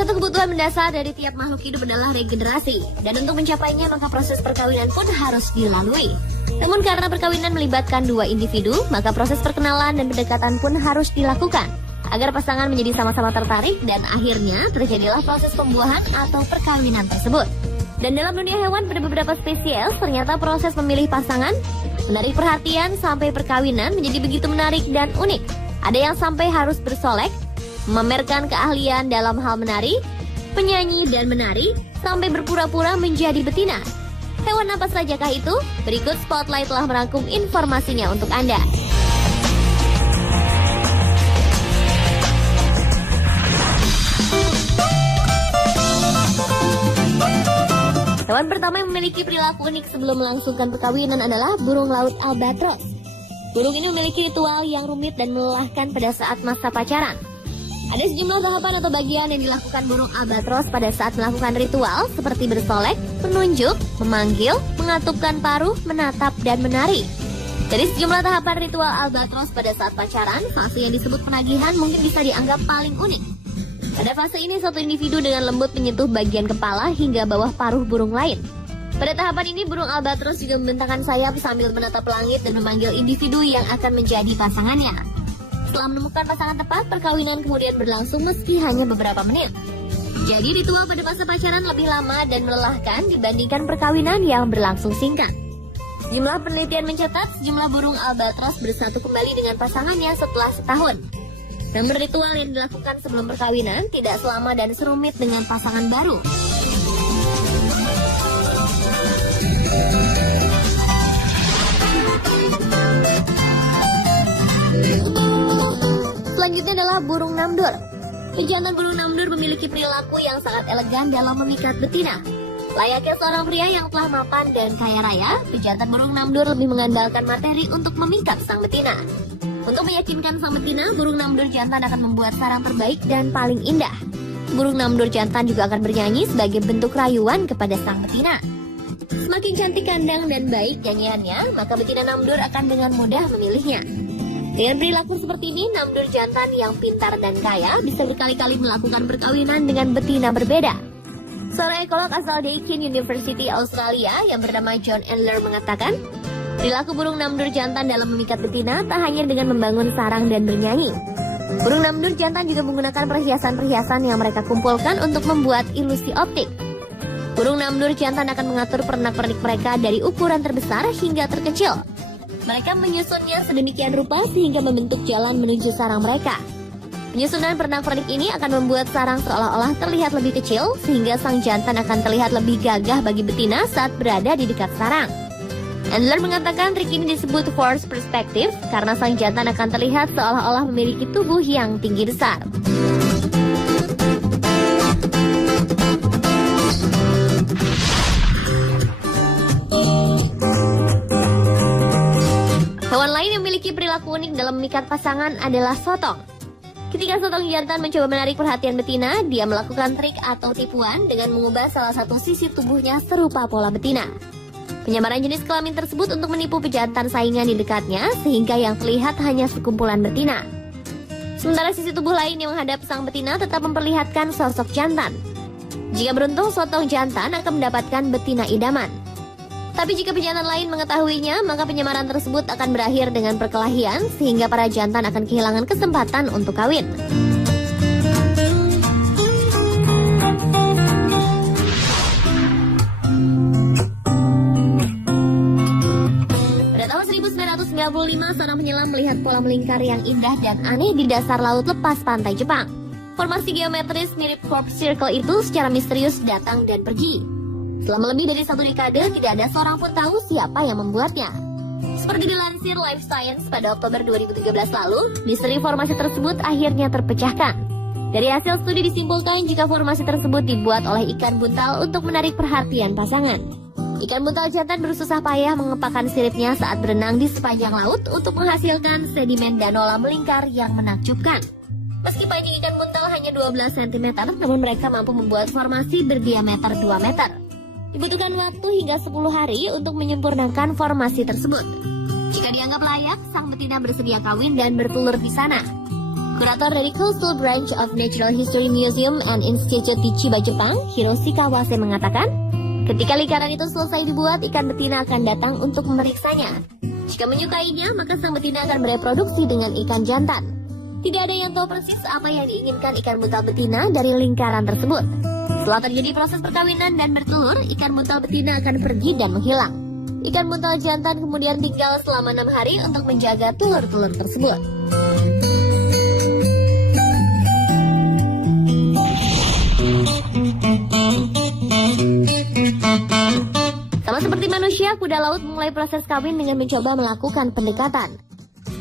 Salah satu kebutuhan mendasar dari tiap makhluk hidup adalah regenerasi, dan untuk mencapainya maka proses perkawinan pun harus dilalui. Namun karena perkawinan melibatkan dua individu, maka proses perkenalan dan pendekatan pun harus dilakukan agar pasangan menjadi sama-sama tertarik dan akhirnya terjadilah proses pembuahan atau perkawinan tersebut. Dan dalam dunia hewan pada beberapa spesies, ternyata proses memilih pasangan, menarik perhatian sampai perkawinan menjadi begitu menarik dan unik. Ada yang sampai harus bersolek, memamerkan keahlian dalam hal menari, penyanyi dan menari, sampai berpura-pura menjadi betina. Hewan apa sajakah itu? Berikut Spotlight telah merangkum informasinya untuk Anda. Hewan pertama yang memiliki perilaku unik sebelum melangsungkan perkawinan adalah burung laut albatros. Burung ini memiliki ritual yang rumit dan melelahkan pada saat masa pacaran. Ada sejumlah tahapan atau bagian yang dilakukan burung albatros pada saat melakukan ritual seperti bersolek, menunjuk, memanggil, mengatupkan paruh, menatap, dan menari. Dari sejumlah tahapan ritual albatros pada saat pacaran, fase yang disebut penagihan mungkin bisa dianggap paling unik. Pada fase ini, satu individu dengan lembut menyentuh bagian kepala hingga bawah paruh burung lain. Pada tahapan ini, burung albatros juga membentangkan sayap sambil menatap langit dan memanggil individu yang akan menjadi pasangannya. Setelah menemukan pasangan tepat, perkawinan kemudian berlangsung meski hanya beberapa menit. Jadi ritual pada masa pacaran lebih lama dan melelahkan dibandingkan perkawinan yang berlangsung singkat. Sejumlah penelitian mencatat sejumlah burung albatros bersatu kembali dengan pasangannya setelah setahun. Namun ritual yang dilakukan sebelum perkawinan tidak selama dan serumit dengan pasangan baru. Selanjutnya adalah burung namdur. Pejantan burung namdur memiliki perilaku yang sangat elegan dalam memikat betina. Layaknya seorang pria yang telah mapan dan kaya raya, pejantan burung namdur lebih mengandalkan materi untuk memikat sang betina. Untuk meyakinkan sang betina, burung namdur jantan akan membuat sarang terbaik dan paling indah. Burung namdur jantan juga akan bernyanyi sebagai bentuk rayuan kepada sang betina. Semakin cantik kandang dan baik nyanyiannya, maka betina namdur akan dengan mudah memilihnya. Dengan perilaku seperti ini, namdur jantan yang pintar dan kaya bisa berkali-kali melakukan perkawinan dengan betina berbeda. Seorang ekolog asal Deakin University Australia yang bernama John Endler mengatakan, perilaku burung namdur jantan dalam memikat betina tak hanya dengan membangun sarang dan bernyanyi. Burung namdur jantan juga menggunakan perhiasan-perhiasan yang mereka kumpulkan untuk membuat ilusi optik. Burung namdur jantan akan mengatur pernak-pernik mereka dari ukuran terbesar hingga terkecil. Mereka menyusunnya sedemikian rupa sehingga membentuk jalan menuju sarang mereka. Penyusunan pernak-pernik ini akan membuat sarang seolah-olah terlihat lebih kecil sehingga sang jantan akan terlihat lebih gagah bagi betina saat berada di dekat sarang. Endler mengatakan trik ini disebut force perspective karena sang jantan akan terlihat seolah-olah memiliki tubuh yang tinggi besar. Hewan lain yang memiliki perilaku unik dalam memikat pasangan adalah sotong. Ketika sotong jantan mencoba menarik perhatian betina, dia melakukan trik atau tipuan dengan mengubah salah satu sisi tubuhnya serupa pola betina. Penyamaran jenis kelamin tersebut untuk menipu pejantan saingan di dekatnya, sehingga yang terlihat hanya sekumpulan betina. Sementara sisi tubuh lain yang menghadap sang betina tetap memperlihatkan sosok jantan. Jika beruntung, sotong jantan akan mendapatkan betina idaman. Tapi jika pejantan lain mengetahuinya, maka penyamaran tersebut akan berakhir dengan perkelahian, sehingga para jantan akan kehilangan kesempatan untuk kawin. Pada tahun 1995, seorang penyelam melihat pola melingkar yang indah dan aneh di dasar laut lepas pantai Jepang. Formasi geometris mirip crop circle itu secara misterius datang dan pergi. Selama lebih dari 1 dekade, tidak ada seorang pun tahu siapa yang membuatnya. Seperti dilansir Life Science pada Oktober 2013 lalu, misteri formasi tersebut akhirnya terpecahkan. Dari hasil studi disimpulkan jika formasi tersebut dibuat oleh ikan buntal untuk menarik perhatian pasangan. Ikan buntal jantan bersusah payah mengepakkan siripnya saat berenang di sepanjang laut untuk menghasilkan sedimen danola melingkar yang menakjubkan. Meski panjang ikan buntal hanya 12 cm, namun mereka mampu membuat formasi berdiameter 2 meter. Dibutuhkan waktu hingga 10 hari untuk menyempurnakan formasi tersebut. Jika dianggap layak, sang betina bersedia kawin dan bertelur di sana. Kurator dari Coastal Branch of Natural History Museum and Institute di Chiba, Jepang, Hiroshi Kawase mengatakan, ketika lingkaran itu selesai dibuat, ikan betina akan datang untuk memeriksanya. Jika menyukainya, maka sang betina akan bereproduksi dengan ikan jantan. Tidak ada yang tahu persis apa yang diinginkan ikan buntal betina dari lingkaran tersebut. Setelah terjadi proses perkawinan dan bertelur, ikan buntal betina akan pergi dan menghilang. Ikan buntal jantan kemudian tinggal selama 6 hari untuk menjaga telur-telur tersebut. Sama seperti manusia, kuda laut memulai proses kawin dengan mencoba melakukan pendekatan.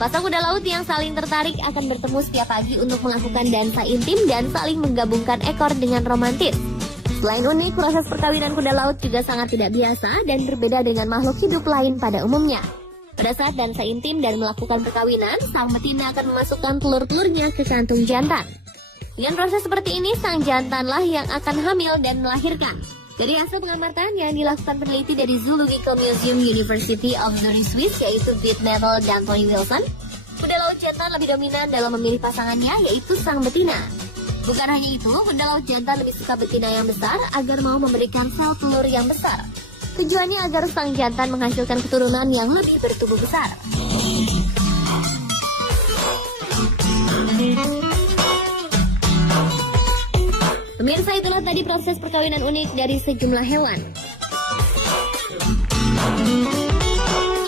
Pasang kuda laut yang saling tertarik akan bertemu setiap pagi untuk melakukan dansa intim dan saling menggabungkan ekor dengan romantis. Selain unik, proses perkawinan kuda laut juga sangat tidak biasa dan berbeda dengan makhluk hidup lain pada umumnya. Pada saat dansa intim dan melakukan perkawinan, sang betina akan memasukkan telur-telurnya ke kantung jantan. Dengan proses seperti ini, sang jantanlah yang akan hamil dan melahirkan. Dari hasil pengamatan yang dilakukan peneliti dari Zoological Museum University of Zurich, Swiss, yaitu Beth Neville dan Tony Wilson, kuda laut jantan lebih dominan dalam memilih pasangannya, yaitu sang betina. Bukan hanya itu, kuda laut jantan lebih suka betina yang besar agar mau memberikan sel telur yang besar. Tujuannya agar sang jantan menghasilkan keturunan yang lebih bertubuh besar. Pemirsa, itulah tadi proses perkawinan unik dari sejumlah hewan.